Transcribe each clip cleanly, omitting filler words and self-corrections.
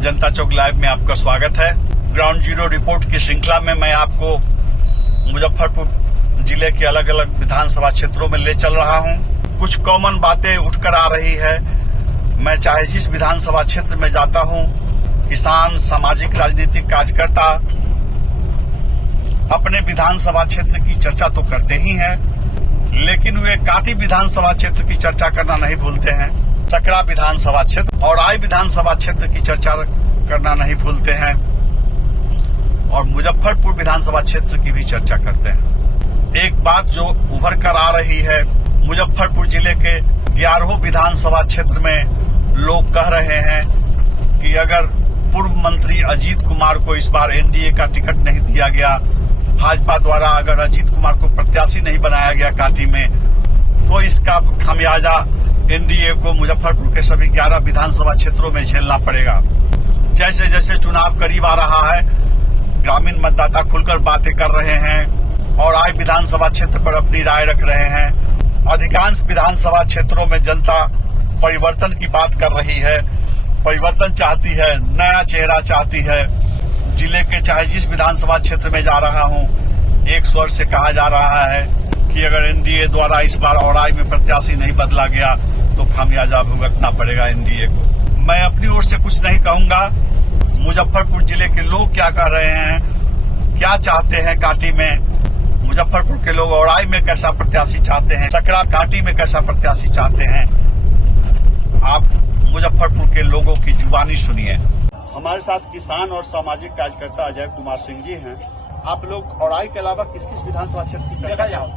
जनता चौक live में आपका स्वागत है। ग्राउंड जीरो रिपोर्ट की श्रृंखला में मैं आपको मुजफ्फरपुर जिले के अलग अलग विधानसभा क्षेत्रों में ले चल रहा हूं। कुछ कॉमन बातें उठकर आ रही है। मैं चाहे जिस विधानसभा क्षेत्र में जाता हूं, किसान, सामाजिक, राजनीतिक कार्यकर्ता अपने विधानसभा क्षेत्र की चर्चा तो करते ही हैं, लेकिन वे काटी विधानसभा क्षेत्र की चर्चा करना नहीं भूलते हैं। सकरा विधानसभा क्षेत्र और आई विधानसभा क्षेत्र की चर्चा करना नहीं भूलते हैं और मुजफ्फरपुर विधानसभा क्षेत्र की भी चर्चा करते हैं। एक बात जो उभर कर आ रही है, मुजफ्फरपुर जिले के 11 विधानसभा क्षेत्र में लोग कह रहे हैं कि अगर पूर्व मंत्री अजीत कुमार को इस बार एनडीए का टिकट नहीं दिया गया, भाजपा द्वारा अगर अजीत कुमार को प्रत्याशी नहीं बनाया गया काटी में, तो इसका खामियाजा एनडीए को मुजफ्फरपुर के सभी 11 विधानसभा क्षेत्रों में झेलना पड़ेगा। जैसे जैसे चुनाव करीब आ रहा है, ग्रामीण मतदाता खुलकर बातें कर रहे हैं और आई विधानसभा क्षेत्र पर अपनी राय रख रहे हैं। अधिकांश विधानसभा क्षेत्रों में जनता परिवर्तन की बात कर रही है, परिवर्तन चाहती है, नया चेहरा चाहती है। जिले के चाहे जिस विधानसभा क्षेत्र में जा रहा हूं, एक स्वर से कहा जा रहा है कि अगर एनडीए द्वारा इस बार औराई में प्रत्याशी नहीं बदला गया तो खामियाजा भुगतना पड़ेगा एनडीए को। मैं अपनी ओर से कुछ नहीं कहूंगा। मुजफ्फरपुर जिले के लोग क्या कर रहे हैं, क्या चाहते हैं काटी में, मुजफ्फरपुर के लोग औराई में कैसा प्रत्याशी चाहते हैं, सकरा काटी में कैसा प्रत्याशी चाहते हैं, आप मुजफ्फरपुर के लोगों की जुबानी सुनिए। हमारे साथ किसान और सामाजिक कार्यकर्ता अजय कुमार सिंह जी हैं। आप लोग औराई के अलावा किस किस विधानसभा क्षेत्र की चर्चा जाओ?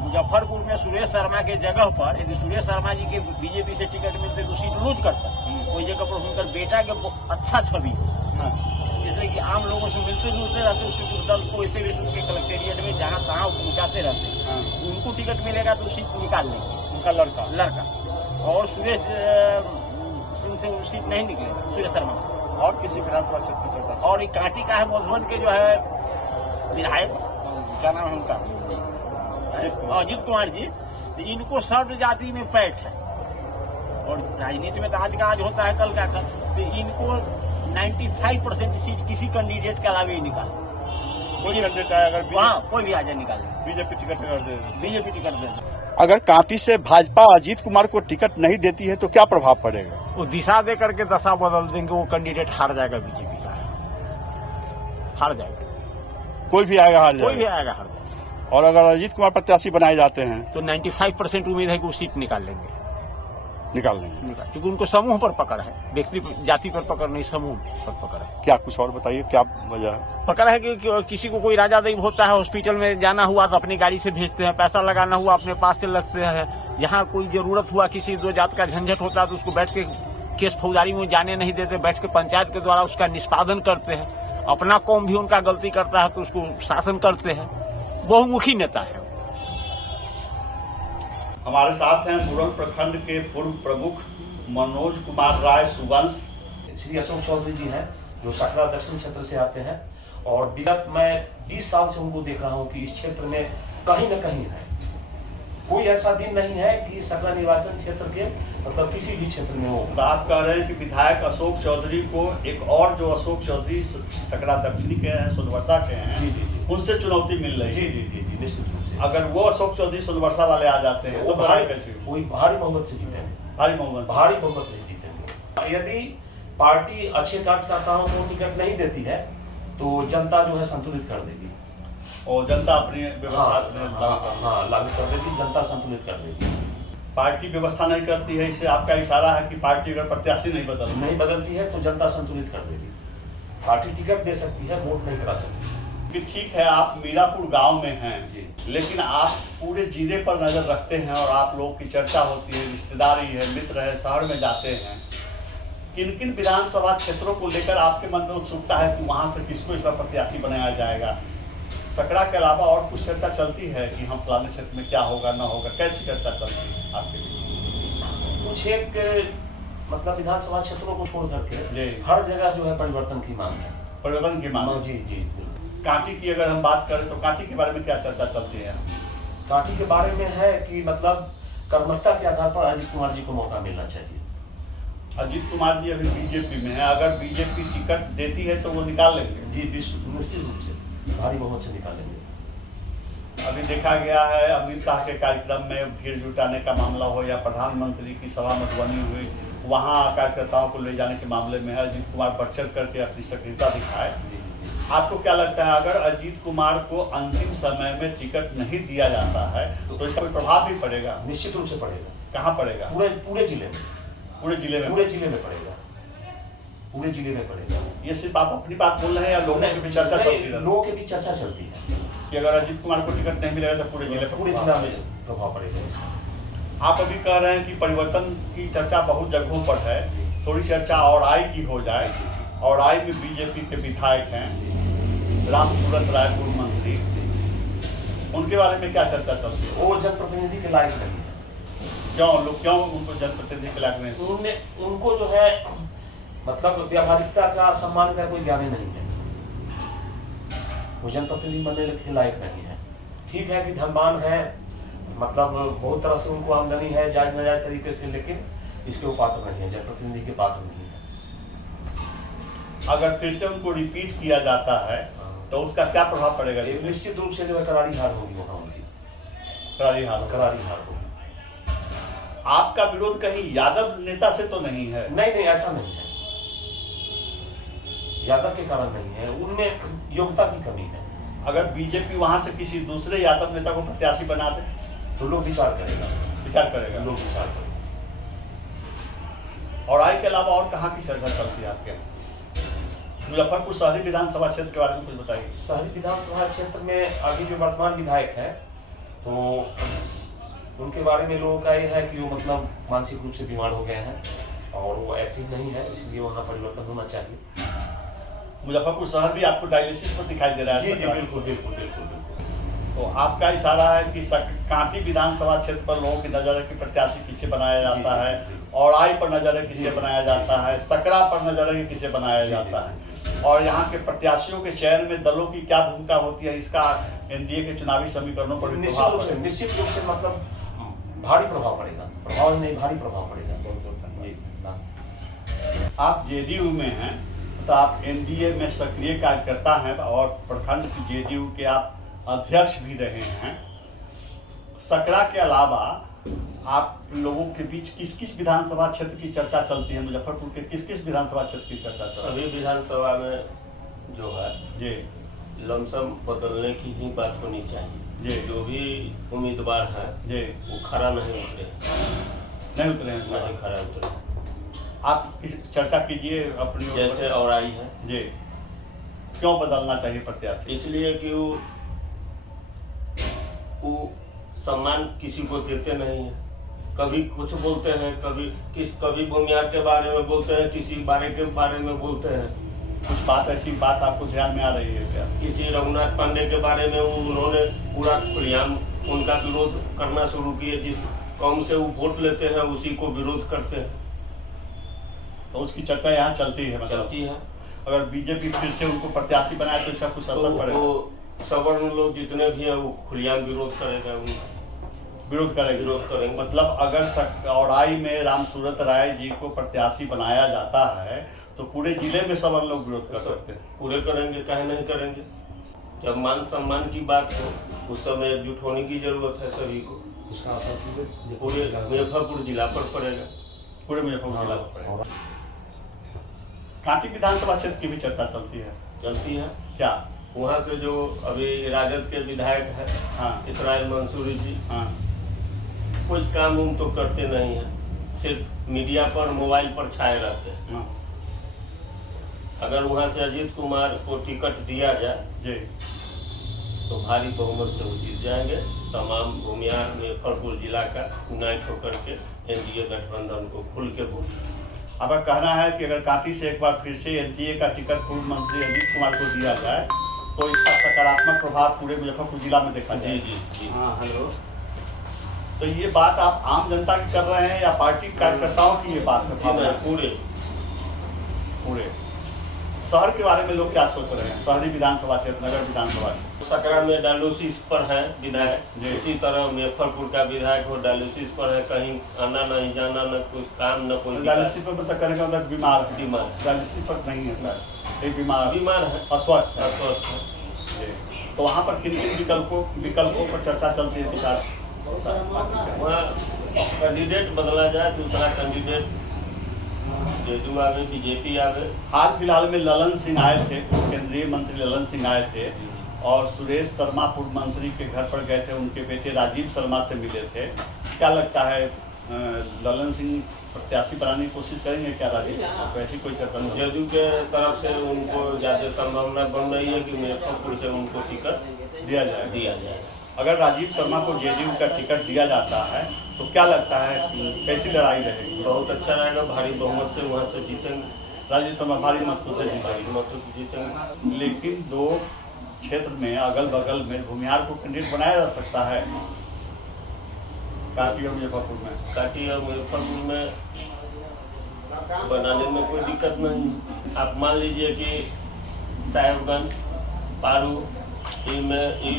मुजफ्फरपुर में सुरेश शर्मा के जगह पर यदि सुरेश शर्मा जी के बीजेपी से टिकट मिलते तो सीट लूज करता। कोई जगह पर उनका बेटा के अच्छा छवि, इसलिए कि आम लोगों से मिलते जुलते रहते, उसके दल को ऐसे भी उसके कलेक्टेरिएट में जहाँ तहाँ पहुँचाते रहते। उनको टिकट मिलेगा तो सीट निकाल लेंगे, उनका लड़का और सुरेश सिंह से सीट नहीं निकलेगा, सुरेश शर्मा से। और किसी विधानसभा क्षेत्र की चर्चा? और एक कांटी का है मधुबन के जो है विधायक, क्या नाम है उनका, अजीत कुमार जी। तो इनको सर्व जाति में पैठ है और राजनीति में तो आज का आज होता है, कल का कल। तो इनको 95% सीट किसी कैंडिडेट के अलावा ही निकाल, कोई कैंडिडेट आए अगर वहाँ कोई भी आ जाए निकाले, बीजेपी टिकट दे। बीजेपी टिकट दे। अगर कांटी से भाजपा अजीत कुमार को टिकट नहीं देती है तो क्या प्रभाव पड़ेगा? वो दिशा दे करके दशा बदल देंगे, वो कैंडिडेट हार जाएगा, बीजेपी का हार जाएगा। कोई भी आएगा हार कोई भी जाएगा। आएगा हार जाएगा। और अगर अजीत कुमार प्रत्याशी बनाए जाते हैं तो 95% उम्मीद है कि वो सीट निकाल लेंगे, निकाल लेंगे, क्योंकि उनको समूह पर पकड़ है, व्यक्ति जाति पर पकड़ नहीं, समूह पर पकड़ है। क्या कुछ और बताइए, क्या वजह है? पकड़ है कि किसी को कोई राजा दैव होता है, हॉस्पिटल में जाना हुआ तो अपनी गाड़ी से भेजते हैं, पैसा लगाना हुआ अपने पास से लगते हैं। यहाँ कोई जरूरत हुआ, किसी दो जात का झंझट होता है तो उसको बैठ के केस फौजदारी में जाने नहीं देते, बैठ के पंचायत के द्वारा उसका निष्पादन करते हैं। अपना कौम भी उनका गलती करता है तो उसको शासन करते हैं। बहुमुखी नेता है। हमारे साथ हैं मुरंग प्रखंड के पूर्व प्रमुख मनोज कुमार राय सुवंश। श्री अशोक चौधरी जी हैं जो सकरा दक्षिण क्षेत्र से आते हैं और विगत मैं 20 साल से उनको देख रहा हूं कि इस क्षेत्र में कहीं न कहीं है। कोई ऐसा दिन नहीं है कि सकरा निर्वाचन क्षेत्र के मतलब किसी भी क्षेत्र में हो। आप कह रहे हैं कि विधायक अशोक चौधरी को एक और जो अशोक चौधरी सकरा दक्षिणी के हैं, सोनवर्षा के हैं, जी जी जी, उनसे चुनौती मिल रही है। जी जी जी जी, निश्चित रूप से। अगर वो अशोक चौधरी सोनवर्षा वाले आ जाते हैं तो भारी कैसे? कोई भारी बहुमत से जीतेंगे, भारी बहुमत नहीं जीतेंगे। यदि पार्टी अच्छे कार्यकर्ताओं को टिकट नहीं देती है तो जनता जो है संतुलित कर देगी और जनता अपनी व्यवस्था लागू कर देगी, जनता संतुलित कर देगी। पार्टी व्यवस्था नहीं करती है, इससे आपका इशारा है कि पार्टी अगर प्रत्याशी नहीं बदलती है तो जनता संतुलित कर देगी। पार्टी टिकट दे सकती है, वोट नहीं करा सकती। कि ठीक है, आप मीरापुर गांव में हैं जी, लेकिन आप पूरे जिले पर नजर रखते हैं और आप लोगों की चर्चा होती है, रिश्तेदारी है, मित्र है, शहर में जाते हैं। किन किन विधानसभा क्षेत्रों को लेकर आपके मन में उत्सुकता है कि वहां से किसको इस बार प्रत्याशी बनाया जाएगा? सकरा के अलावा और कुछ चर्चा चलती है कि हम फलाने क्षेत्र में क्या होगा ना होगा? कैसी चर्चा चलती है आपके लिए? कुछ एक मतलब विधानसभा क्षेत्रों को छोड़ करके हर जगह जो है परिवर्तन की मांग है। परिवर्तन की मांग? जी जी। कांटी की अगर हम बात करें तो कांटी के बारे में क्या चर्चा चलती है? कांटी के बारे में है कि मतलब कर्मठता के आधार पर अजीत कुमार जी को मौका मिलना चाहिए अजीत कुमार जी अभी बीजेपी में है, अगर बीजेपी टिकट देती है तो वो निकाल लेंगे। जी निश्चित रूप से भारी बहुमत से निकालेंगे। अभी देखा गया है अमित शाह के कार्यक्रम में भीड़ जुटाने का मामला हो या प्रधानमंत्री की सभा मधुबनी हुई, वहाँ कार्यकर्ताओं को ले जाने के मामले में अजीत कुमार बढ़ चढ़ करके अपनी सक्रियता दिखाए। आपको क्या लगता है अगर अजीत कुमार को अंतिम समय में टिकट नहीं दिया जाता है तो इसका कोई प्रभाव भी पड़ेगा? निश्चित रूप से पड़ेगा। कहाँ पड़ेगा? पूरे जिले में। पूरे जिले में पड़ेगा। पूरे जिले में पड़ेगा। ये सिर्फ आप अपनी बात बोल रहे हैं या लोगों की भी चर्चा चलती है? लोगों की भी चर्चा चलती है कि अगर अजीत कुमार को टिकट नहीं मिलेगा तो पूरे जिला में प्रभाव पड़ेगा इसका। आप अभी कह रहे हैं कि परिवर्तन की चर्चा बहुत जगहों पर है, थोड़ी चर्चा और आई की हो जाए। और आई में बीजेपी के विधायक हैं राम सूरत राय, पूर्व मंत्री, उनके बारे में क्या चर्चा चलती है? वो जनप्रतिनिधि के लायक नहीं है। क्यों उनको जनप्रतिनिधि के लायक नहीं? उनको जो है मतलब व्यावहारिकता का सम्मान का कोई ज्ञान नहीं है। वो जनप्रतिनिधि बनने के लायक नहीं है। ठीक है कि धनवान है, मतलब बहुत तरह से उनको आमदनी है जायज नाजायज तरीके से, लेकिन इसके वो पात्र नहीं है, जनप्रतिनिधि के पात्र नहीं है। अगर फिर से उनको रिपीट किया जाता है तो उसका क्या प्रभाव पड़ेगा? निश्चित रूप से जो है करारी हार होगी वहाँ उनकी। करारी हार होगी। आपका विरोध कहीं यादव नेता से तो नहीं है? नहीं ऐसा नहीं है, यादव के कारण नहीं है, उनमें योग्यता की कमी है। अगर बीजेपी वहां से किसी दूसरे यादव नेता को प्रत्याशी बना दे तो लोग विचार करेगा। लोग विचार करेगा। और आई के अलावा और कहाँ की चर्चा चलती है आपके? मुजफ्फरपुर शहरी विधानसभा क्षेत्र के बारे में कुछ बताइए। शहरी विधानसभा क्षेत्र में अभी जो वर्तमान विधायक है तो उनके बारे में लोगों का ये है कि वो मतलब मानसिक रूप से बीमार हो गए हैं और वो एक्टिव नहीं है, इसलिए वहाँ परिवर्तन होना चाहिए। मुजफ्फरपुर शहर भी आपको डायलिसिस पर दिखाई दे रहा है? जी बिल्कुल। तो आपका इशारा है कि कांटी विधानसभा क्षेत्र पर लोगों की नजर है कि प्रत्याशी किसे बनाया जाता है, और आई पर नजर है किसे बनाया जाता है, सकरा पर नजर है कि किसे बनाया जाता है, और यहाँ के प्रत्याशियों के चयन में दलों की क्या भूमिका होती है, इसका एनडीए के चुनावी समीकरणों पर निश्चित रूप से मतलब भारी प्रभाव पड़ेगा। भारी प्रभाव पड़ेगा। आप जेडीयू में हैं तो आप एनडीए में सक्रिय कार्यकर्ता हैं और प्रखंड की जेडीयू के आप अध्यक्ष भी रहे हैं। सकरा के अलावा आप लोगों के बीच किस किस विधानसभा क्षेत्र की चर्चा चलती है? मुजफ्फरपुर के किस किस विधानसभा क्षेत्र की चर्चा चलती है? सभी विधानसभा में जो है जी लमसम बदलने की ही बात होनी चाहिए। जी जो भी उम्मीदवार हैं जी वो खरा नहीं उतरे नहीं खरा उतरे। आप चर्चा कीजिए अपनी। जैसे और आई है जी, क्यों बदलना चाहिए प्रत्याशी? इसलिए कि वो सम्मान किसी को देते नहीं है। कभी कुछ बोलते हैं, कभी भूमियार के बारे में बोलते हैं, किसी के बारे में बोलते हैं। कुछ बात ऐसी बात आपको ध्यान में आ रही है क्या? किसी रघुनाथ पांडे के बारे में उन्होंने पूरा खुलेआम उनका विरोध करना शुरू किए। जिस कौम से वो वोट लेते हैं उसी को विरोध करते हैं। तो उसकी चर्चा यहाँ चलती है? मतलब चलती है। अगर बीजेपी फिर से उनको प्रत्याशी बनाए तो इसका कुछ असर पड़ेगा? तो सवर्ण लोग जितने भी हैं वो खुलेआम विरोध करेगा, उनका विरोध करेंगे। मतलब अगर औराई में राम सूरत राय जी को प्रत्याशी बनाया जाता है तो पूरे जिले में सवर्ण लोग विरोध कर सकते हैं? पूरे करेंगे, काहे नहीं करेंगे। जब मान सम्मान की बात हो उस समय एकजुट होने की जरूरत है सभी को। उसका असर पूरे मुजफ्फरपुर जिला पर पड़ेगा। पूरे मुजफ्फरपुर जिला पर पड़ेगा। कांटी विधानसभा क्षेत्र की भी चर्चा चलती है क्या? वहाँ से जो अभी राजद के विधायक है इसराइल मंसूरी जी, कुछ काम उम तो करते नहीं है, सिर्फ मीडिया पर मोबाइल पर छाए रहते हैं। अगर वहाँ से अजीत कुमार को टिकट दिया जाए तो भारी बहुमत से वो जीत जाएंगे। तमाम भूमियार मुजफ्फरपुर जिला का यूनाइट होकर के एनडीए गठबंधन को खुल के वोट। अब कहना है कि अगर कांटी से एक बार फिर से एनडीए का टिकट पूर्व मंत्री अजीत कुमार को दिया जाए तो इसका सकारात्मक प्रभाव पूरे मुजफ्फरपुर जिला में देखा जाए। जी। हाँ हेलो। तो ये बात आप आम जनता की कर रहे हैं या पार्टी कार्यकर्ताओं की ये बात है? पूरे पूरे शहर के बारे में लोग क्या सोच रहे हैं? शहरी विधानसभा क्षेत्र, नगर विधानसभा क्षेत्र। सकरा में डायलिसिस पर है विधायक, जी। इसी तरह मुजफ्फरपुर का विधायक वो डायलिसिस पर है, कहीं आना नहीं जाना, न कुछ काम न कोई डायलिसिस पर मतलब करने का मतलब बीमार है। बीमार। डायलिसिस पर नहीं है सर, एक बीमार है, अस्वस्थ है। अस्वस्थ है। तो वहाँ पर किन किन विकल्पों पर चर्चा चलती है विचार? वहाँ कैंडिडेट बदला जाए, दूसरा कैंडिडेट जेडीयू आवे, बीजेपी आवे। हाल फिलहाल में ललन सिंह आए थे, केंद्रीय मंत्री ललन सिंह आए थे और सुरेश शर्मा पूर्व मंत्री के घर पर गए थे, उनके बेटे राजीव शर्मा से मिले थे। क्या लगता है ललन सिंह प्रत्याशी बनाने की कोशिश करेंगे क्या राजीव? वैसी कोई चर्चा नहीं? जेडीयू के तरफ से उनको ज़्यादा संभावना बन रही है कि मुजफ्फरपुर से उनको टिकट दिया जाए। दिया जाए। अगर राजीव शर्मा को जेडीयू का टिकट दिया जाता है तो क्या लगता है कि कैसी लड़ाई रहेगी? बहुत अच्छा रहेगा, भारी बहुमत से वहाँ से जीतेंगे, राजीव शर्मा भारी मतों से भारी जीतेगी। मतों से जीतेंगे। लेकिन दो क्षेत्र में अगल बगल में भूमिहार को कैंडिडेट बनाया जा सकता है, काटी और मुजफ्फरपुर में। काटी और मुजफ्फरपुर में बनाने में कोई दिक्कत नहीं। आप मान लीजिए कि साहेबगंज, पारू, इन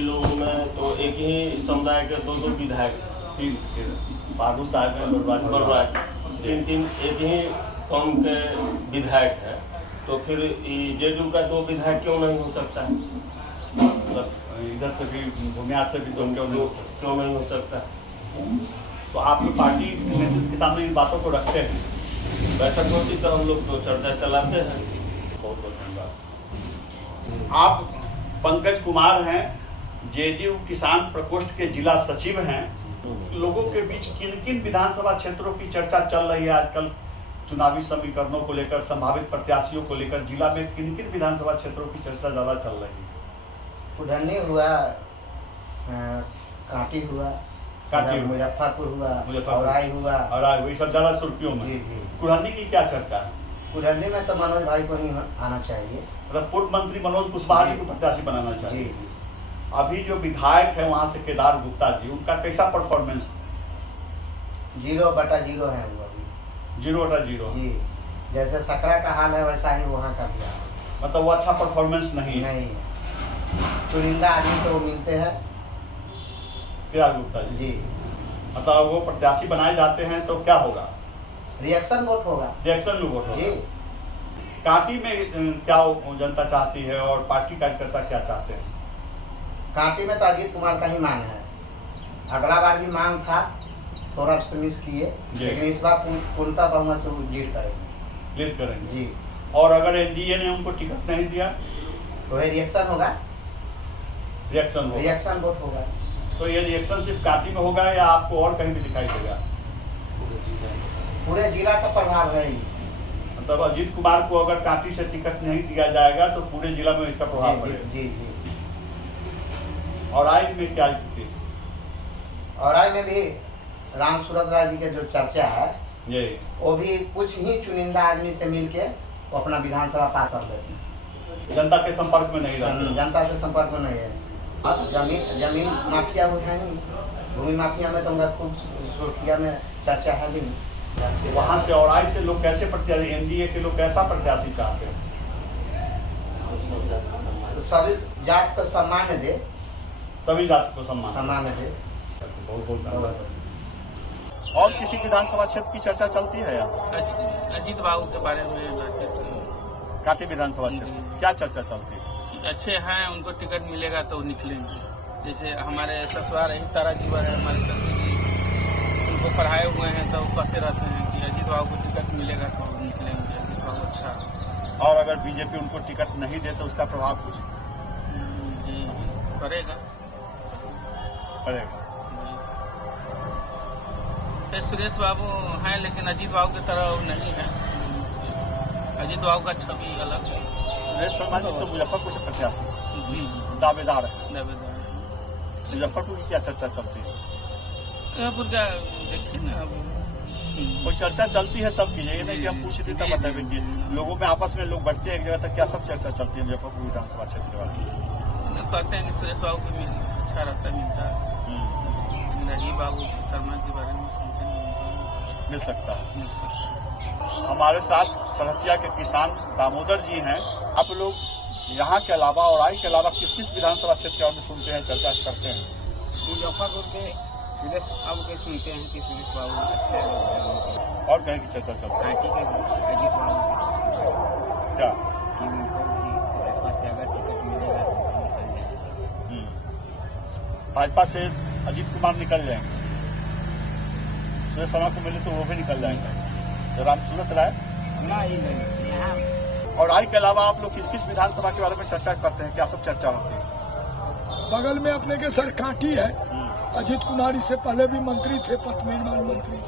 लोगों में तो एक ही समुदाय के दो विधायक, तीन पारू साहब बलराज, तीन एक ही कौम के विधायक है, तो फिर जेडीयू का दो विधायक क्यों नहीं हो सकता है? मतलब इधर से भी भूमिहार से भी दोनों क्यों नहीं हो सकता? तो आपकी पार्टी नेतृत्व के सामने इन बातों को रखते हैं? बैठक होती तो हम लोग तो चर्चा चलाते हैं। बहुत बहुत धन्यवाद। आप पंकज कुमार हैं, जेडीयू किसान प्रकोष्ठ के जिला सचिव हैं। लोगों के बीच किन किन विधानसभा क्षेत्रों की चर्चा चल रही है आजकल चुनावी समीकरणों को लेकर, संभावित प्रत्याशियों को लेकर? जिला में किन किन विधानसभा क्षेत्रों की चर्चा ज्यादा चल रही है? कुढ़नी हुआ, काटी हुआ, मुजफ्फरपुर हुआ, औराई हुआ और वही सब ज्यादा सुर्खियों में। जी जी। कुढ़नी की क्या चर्चा है? कुढ़नी में तो मनोज भाई को ही आना चाहिए। मतलब पूर्व मंत्री मनोज कुशवाहा जी को प्रत्याशी बनाना जी चाहिए। जी। अभी जो विधायक है वहां से केदार गुप्ता जी, उनका कैसा परफॉर्मेंस? 0/0 है वो अभी। 0/0 जी, जैसे सकरा का हाल है वैसा ही वहाँ का भी हाल है। मतलब वो अच्छा परफॉर्मेंस नहीं है। नहीं है, चुनिंदा आदमी तो मिलते हैं। केदार गुप्ता जी जी, मतलब वो प्रत्याशी बनाए जाते हैं तो क्या होगा? रिएक्शन वोट होगा। रिएक्शन में वोट जी। होगा। कांटी में क्या जनता चाहती है और पार्टी कार्यकर्ता क्या चाहते हैं? कांटी में तो अजीत कुमार का ही मांग है। अगला बार भी मांग था, थोड़ा सा मिस किए, जी। लेकिन इस बार पूर्णतः बहुमत से वो लीड करेंगे। लीड करेंगे जी। और अगर एनडीए ने उनको टिकट नहीं दिया? तो वही रिएक्शन होगा, रिएक्शन होगा। रिएक्शन वोट होगा। तो ये रिएक्शन सिर्फ कांटी में होगा या आपको और कहीं भी दिखाई देगा? पूरे जिला का प्रभाव है ही। मतलब अजीत कुमार को अगर कांटी से टिकट नहीं दिया जाएगा तो पूरे जिला में इसका प्रभाव जी पड़ेगा। जी जी। और आज में क्या स्थिति? और आज में भी राम सूरत राय जी के जो चर्चा है ये वो भी कुछ ही चुनिंदा आदमी से मिलके वो अपना विधानसभा पास कर लेते हैं। जनता के संपर्क में नहीं रहते। जनता से संपर्क में नहीं है। अब जमीन माफिया हो है ही, भूमि माफिया में तो उनका खूब सुर्खिया में चर्चा है भी। वहाँ से और आज से लोग कैसे प्रत्याशी, एनडीए के लोग कैसा प्रत्याशी चाहते हैं? तो सभी जात को सम्मान दे, सभी जाति को सम्मान। सम्मान दे। बहुत बहुत धन्यवाद। और किसी विधानसभा क्षेत्र की चर्चा चलती है यहाँ? अजीत बाबू के बारे में कांटी विधानसभा क्षेत्र क्या चर्चा चलती है? अच्छे हैं, उनको टिकट मिलेगा तो निकलेंगे। जैसे हमारे ससुराल यही तारा जीवर है, हमारे ससुर जी उनको पढ़ाए हुए हैं तो कहते रहते हैं कि अजीत बाबू को टिकट मिलेगा तो निकलेंगे। अजीत बाबू अच्छा। और अगर बीजेपी उनको टिकट नहीं दे तो उसका प्रभाव कुछ जी पड़ेगा। तो सुरेश बाबू हैं लेकिन अजीत बाबू की तरह वो नहीं है। अजीत बाबू का छवि अलग है। सुरेश शर्मा जी तो मुजफ्फरपुर से प्रत्याशी जी दावेदार है। दावेदार मुजफ्फरपुर की क्या चर्चा चलती है? मुजफ्फरपुर का देखिए ना अब कोई चर्चा चलती है तब कीजिए, नहीं कि हम पूछते तब बताएंगे। लोगों में आपस में लोग बैठते हैं एक जगह तक, क्या सब चर्चा चलती है मुजफ्फरपुर विधानसभा क्षेत्र के बारे में? कहते हैं कि सुरेश बाबू को भी अच्छा रहता मिलता है। राजीव बाबू शर्मा के बारे में सुनते हैं, मिल सकता है। मिल सकता है। हमारे साथ सरहचिया के किसान दामोदर जी हैं। आप लोग यहाँ के अलावा और आई के अलावा किस किस विधानसभा क्षेत्र के बारे में सुनते हैं, चर्चा करते हैं? मुजफ्फरपुर के सुरेश बाबू के सुनते हैं कि सुरेश बाबू अच्छे लोग हैं। और कहीं की चर्चा चलती है? कांटी के अजीत बाबू क्या? की उनको भी भाजपा से अगर टिकट मिलेगा तो निकल जाएगा। भाजपा से अजीत कुमार निकल जाएंगे, सुरेश शर्मा को मिले तो वो भी निकल जाएंगे, तो रामसूरत राय। नहीं यहाँ और आई के अलावा आप लोग किस किस विधानसभा के बारे में चर्चा करते हैं, क्या सब चर्चा होती है? बगल में अपने के सरकाठी है, अजीत कुमार इससे पहले भी मंत्री थे, पथ निर्माण मंत्री।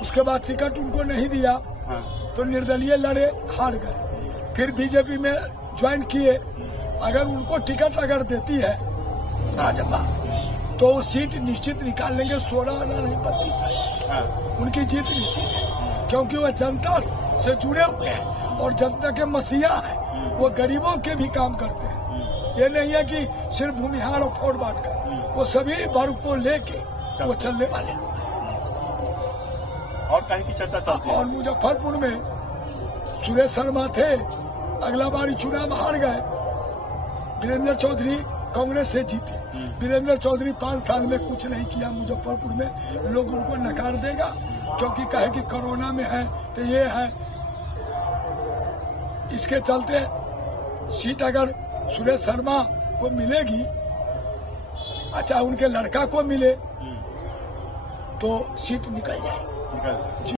उसके बाद टिकट उनको नहीं दिया तो निर्दलीय लड़े, हार गए, फिर बीजेपी में ज्वाइन किए। अगर उनको टिकट अगर देती है भाजपा तो वो सीट निश्चित निकाल लेंगे, 16 आना नहीं 32 है। उनकी जीत निश्चित है, क्योंकि वो जनता से जुड़े हुए हैं और जनता के मसीहा है, वो गरीबों के भी काम करते हैं। ये नहीं है कि सिर्फ भूमिहार और फोड़ बांट कर, वो सभी वर्ग को लेके वो चलने वाले लोग हैं। और कहीं की चर्चा चलती है? और मुजफ्फरपुर में सुरेश शर्मा थे, अगला बार चुनाव हार गए। वीरेंद्र चौधरी कांग्रेस से जीते। वीरेंद्र चौधरी 5 साल में कुछ नहीं किया मुजफ्फरपुर में, लोग उनको नकार देगा, क्योंकि कहे कि कोरोना में है तो ये है। इसके चलते सीट अगर सुरेश शर्मा को मिलेगी, अच्छा उनके लड़का को मिले तो सीट निकल जाएगी।